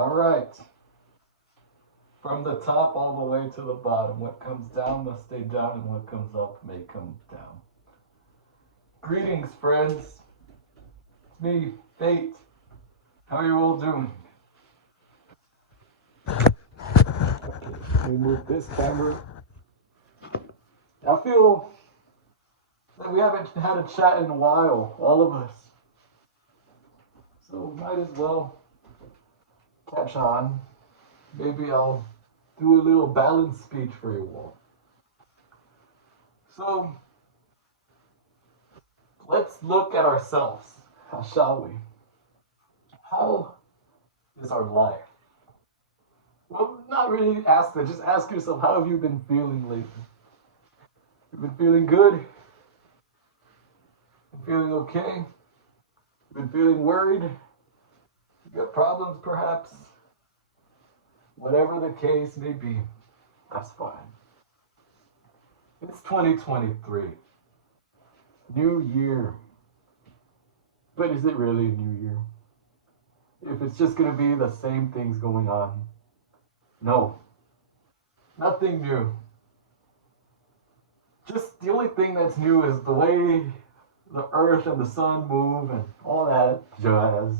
All right. From the top all the way to the bottom, what comes down must stay down, and what comes up may come down. Greetings, friends. It's me, Fate. How are you all doing? Let me move this camera. I feel that we haven't had a chat in a while, all of us. So might as well catch on. Maybe I'll do a little balanced speech for you all. So let's look at ourselves, shall we? How is our life? Well, not really ask that. Just ask yourself, how have you been feeling lately? You've been feeling good? Been feeling okay? Been feeling worried? You got problems, perhaps? Whatever the case may be, that's fine. It's 2023. New year. But is it really a new year? If it's just going to be the same things going on? No. Nothing new. Just the only thing that's new is the way the earth and the sun move and all that jazz.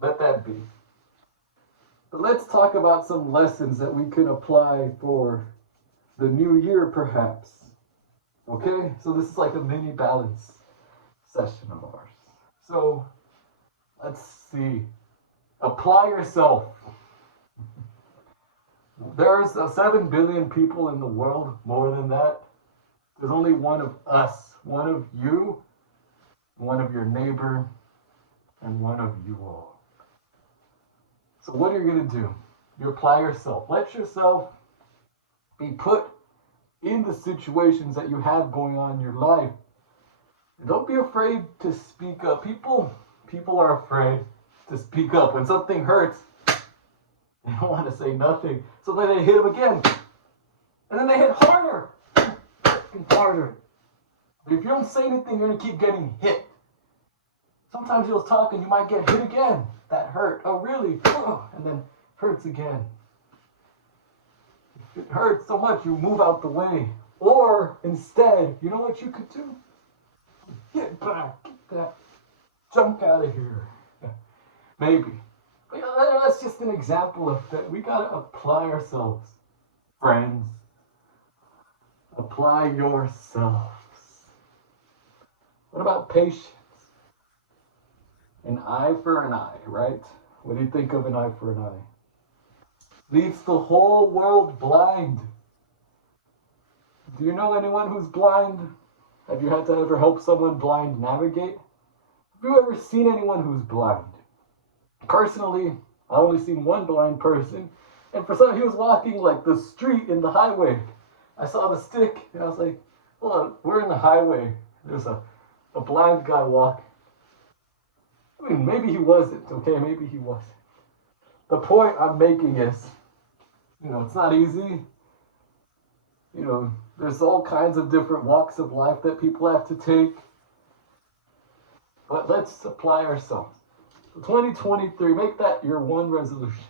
Let that be. But let's talk about some lessons that we can apply for the new year, perhaps. Okay? So this is like a mini balance session of ours. So let's see. Apply yourself. There's 7 billion people in the world, more than that. There's only one of us, one of you, one of your neighbor, and one of you all. So what are you going to do? You apply yourself. Let yourself be put in the situations that you have going on in your life. And don't be afraid to speak up. People are afraid to speak up. When something hurts, they don't want to say nothing. So then they hit them again. And then they hit harder. And harder. But if you don't say anything, you're going to keep getting hit. Sometimes you'll talk and you might get hit again. That hurt. Oh, really? Oh, and then hurts again. If it hurts so much, you move out the way. Or instead, you know what you could do? Get back. Get that junk out of here. Maybe. But that's just an example of that. We got to apply ourselves. Friends. Apply yourselves. What about patience? An eye for an eye, right? What do you think of an eye for an eye? Leaves the whole world blind. Do you know anyone who's blind? Have you had to ever help someone blind navigate? Have you ever seen anyone who's blind? Personally, I only seen one blind person, and for some, he was walking like the street in the highway. I saw the stick, and I was like, hold on, we're in the highway. There's a blind guy walking. I mean, maybe he wasn't, okay? Maybe he wasn't. The point I'm making is, it's not easy. There's all kinds of different walks of life that people have to take. But let's apply ourselves. 2023, make that your one resolution.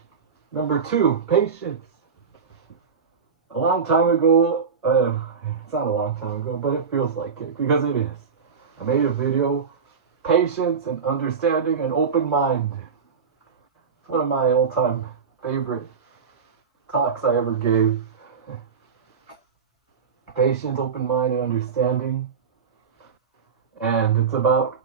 Number 2, patience. A long time ago, it's not a long time ago, but it feels like it, because it is. I made a video, patience and understanding and open mind. It's one of my all-time favorite talks I ever gave. Patience, open mind, and understanding. And it's about,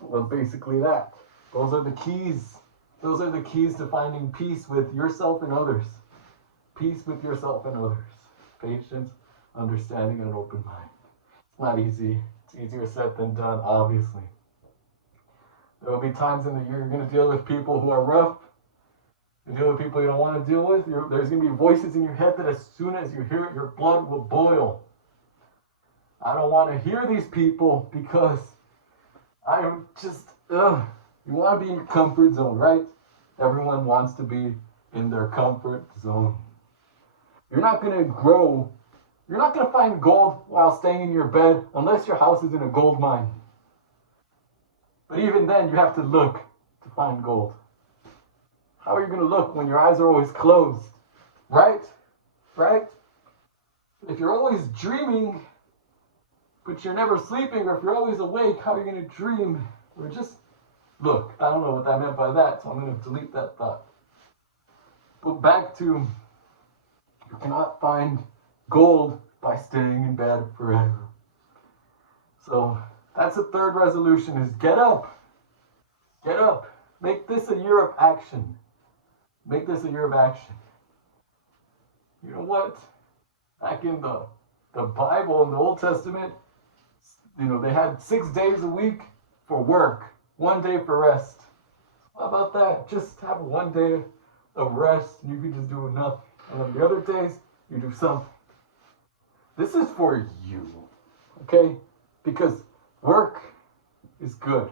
well, basically that. Those are the keys. Those are the keys to finding peace with yourself and others. Peace with yourself and others. Patience, understanding, and an open mind. It's not easy. It's easier said than done, obviously. There will be times in the year you're going to deal with people who are rough. You deal with people you don't want to deal with. There's going to be voices in your head that as soon as you hear it, your blood will boil. I don't want to hear these people because I'm just, you want to be in your comfort zone, right? Everyone wants to be in their comfort zone. You're not going to grow. You're not going to find gold while staying in your bed unless your house is in a gold mine. But even then, you have to look to find gold. How are you going to look when your eyes are always closed? Right? Right? If you're always dreaming, but you're never sleeping, or if you're always awake, how are you going to dream? Or just, look, I don't know what that meant by that, so I'm going to delete that thought. But back to, you cannot find gold by staying in bed forever. So that's the third resolution, is get up. Get up. Make this a year of action. Make this a year of action. You know what? Back in the Bible, in the Old Testament, they had 6 days a week for work, 1 day for rest. How about that? Just have 1 day of rest, and you can just do nothing. And on the other days, you do something. This is for you, okay? Because work is good.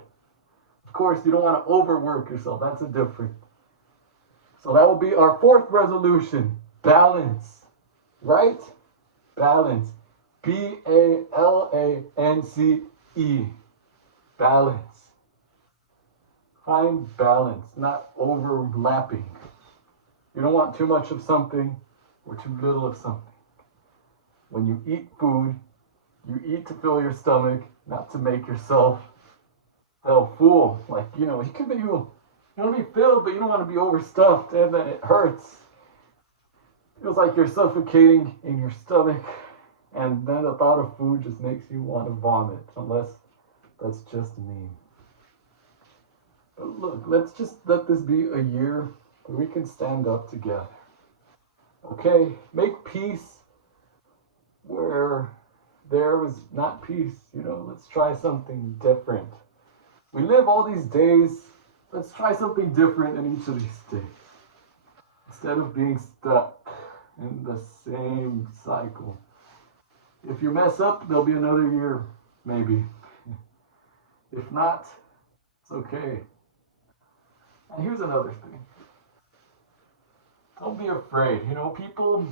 Of course, you don't want to overwork yourself. That's a different. So that will be our fourth resolution. Balance. Right? Balance. BALANCE. Balance. Find balance, not overlapping. You don't want too much of something or too little of something. When you eat food, you eat to fill your stomach, not to make yourself feel full. Like, you could be, you want to be filled, but you don't want to be overstuffed, and then it hurts. It feels like you're suffocating in your stomach, and then the thought of food just makes you want to vomit, unless that's just me. But look, let's just let this be a year where we can stand up together. Okay? Make peace where there was not peace. Let's try something different. We live all these days. Let's try something different in each of these days. Instead of being stuck in the same cycle. If you mess up, there'll be another year, maybe. If not, it's okay. And here's another thing. Don't be afraid. People,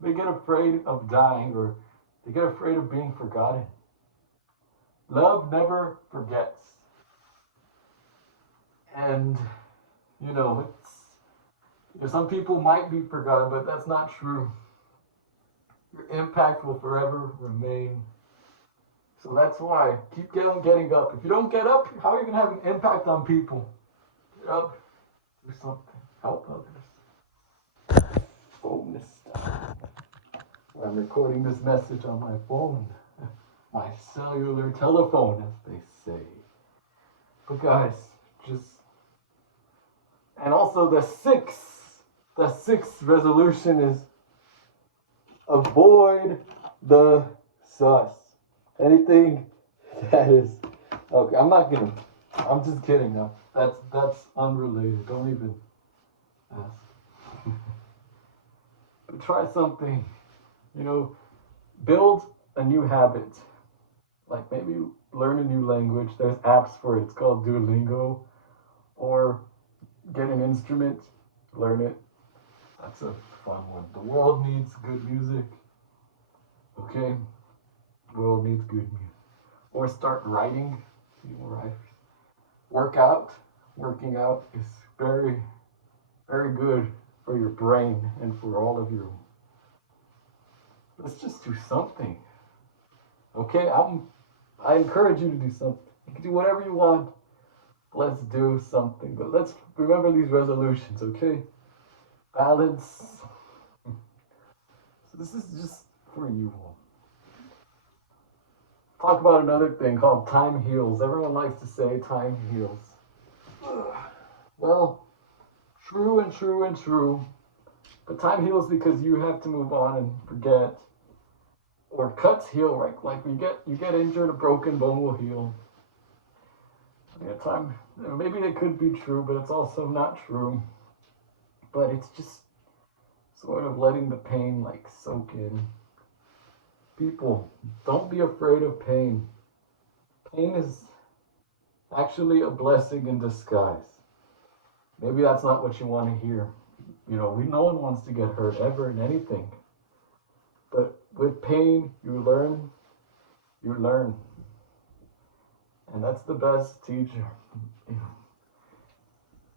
they get afraid of dying, or they get afraid of being forgotten. Love never forgets. And, some people might be forgotten, but that's not true. Your impact will forever remain. So that's why, keep getting up. If you don't get up, how are you going to have an impact on people? Get up, do something, help others. Phone is stuck. I'm recording this message on my phone. My cellular telephone, as they say. But guys, and also the sixth resolution is avoid the sus. Anything that is, okay, I'm just kidding now. That's unrelated. Don't even ask. But try something, build a new habit. Like maybe learn a new language. There's apps for it. It's called Duolingo. Or get an instrument, learn it. That's a fun one. The world needs good music. Okay? The world needs good music. Or start writing. Working out is very, very good for your brain and for all of you. Let's just do something. Okay? I encourage you to do something. You can do whatever you want. Let's do something. But let's remember these resolutions, okay? Balance. So this is just for you all. Talk about another thing called time heals. Everyone likes to say time heals. Well, true and true and true. But time heals because you have to move on and forget. Or cuts heal, right? Like you get injured, a broken bone will heal. Yeah, maybe it could be true, but it's also not true. But it's just sort of letting the pain soak in. People, don't be afraid of pain. Pain is actually a blessing in disguise. Maybe that's not what you want to hear. No one wants to get hurt ever in anything. But with pain, you learn. And that's the best teacher.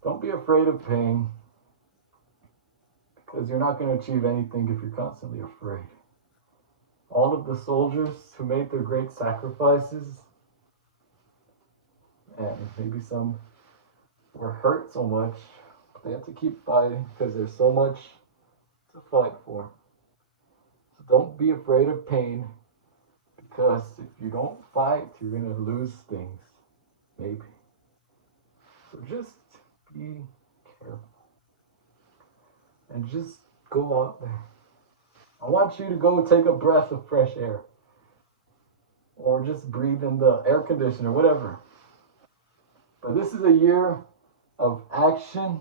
Don't be afraid of pain. Because you're not going to achieve anything if you're constantly afraid. All of the soldiers who made their great sacrifices, and maybe some were hurt so much, but they have to keep fighting because there's so much to fight for. So don't be afraid of pain, because if you don't fight, you're going to lose things, maybe. So just be careful. And just go out there. I want you to go take a breath of fresh air. Or just breathe in the air conditioner, whatever. But this is a year of action.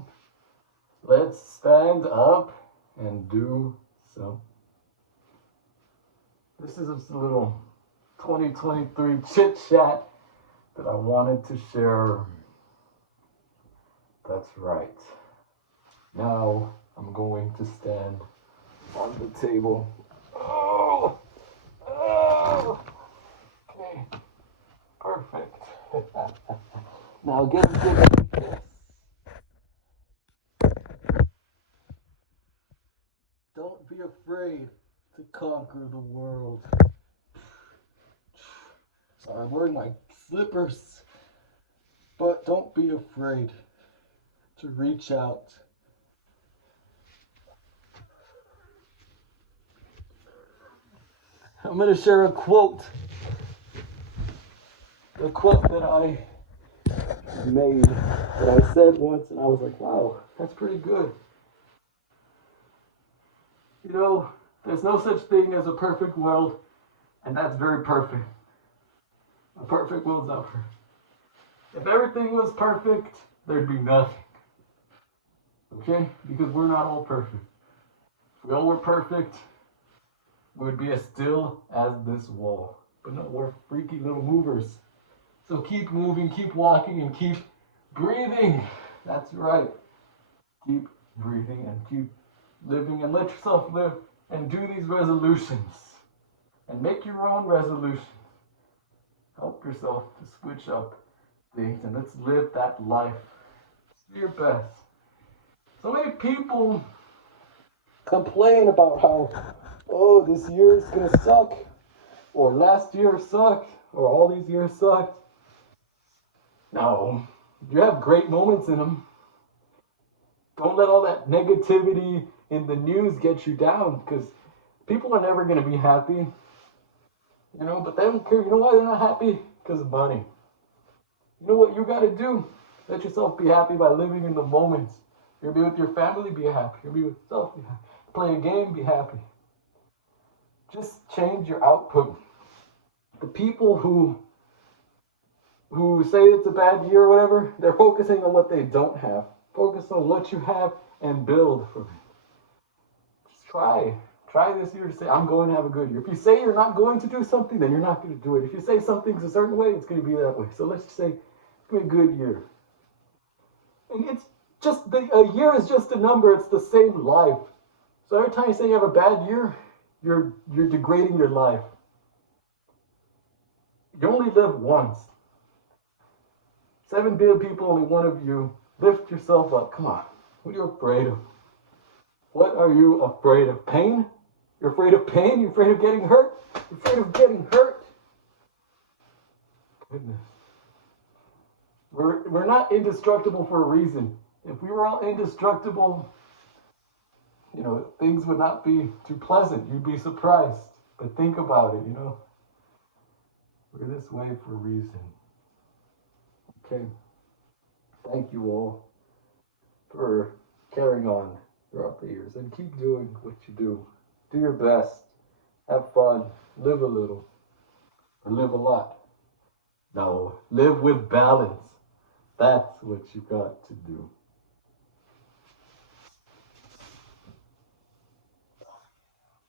Let's stand up and do some. This is just a little 2023 chit chat that I wanted to share. That's right. Now I'm going to stand on the table. Oh! Oh! Okay. Perfect. Now get this. Don't be afraid to conquer the world. Sorry, I'm wearing my slippers. But don't be afraid to reach out. I'm going to share a quote. A quote that I made, that I said once, and I was like, wow, that's pretty good. You know, there's no such thing as a perfect world, and that's very perfect. A perfect world's out there. If everything was perfect, there'd be nothing. Okay? Because we're not all perfect. If we all were perfect, we would be as still as this wall. But no, we're freaky little movers. So keep moving, keep walking, and keep breathing. That's right. Keep breathing and keep living, and let yourself live, and do these resolutions. And make your own resolutions. Help yourself to switch up things, and let's live that life. Do your best. So many people complain about how, oh, this year is going to suck, or last year sucked, or all these years sucked. No, you have great moments in them. Don't let all that negativity in the news get you down, because people are never going to be happy. You know, but they don't care. You know why they're not happy? Because of money. You know what you got to do? Let yourself be happy by living in the moments. You'll be with your family, be happy. You'll be with yourself, be happy. Play a game, be happy. Just change your output. The people who say it's a bad year or whatever, they're focusing on what they don't have. Focus on what you have and build from it. Just try. Try this year to say, I'm going to have a good year. If you say you're not going to do something, then you're not going to do it. If you say something's a certain way, it's going to be that way. So let's just say, it's going to be a good year. And it's just, a year is just a number. It's the same life. So every time you say you have a bad year, you're degrading your life. You only live once. 7 billion people, only one of you. Lift yourself up. Come on. What are you afraid of? What are you afraid of? Pain? You're afraid of pain? You're afraid of getting hurt? You're afraid of getting hurt? Goodness. We're not indestructible for a reason. If we were all indestructible, you know, things would not be too pleasant. You'd be surprised. But think about it, you know. We're this way for a reason. Okay. Thank you all for carrying on throughout the years, and keep doing what you do. Do your best. Have fun. Live a little. Or live a lot. No, live with balance. That's what you got to do.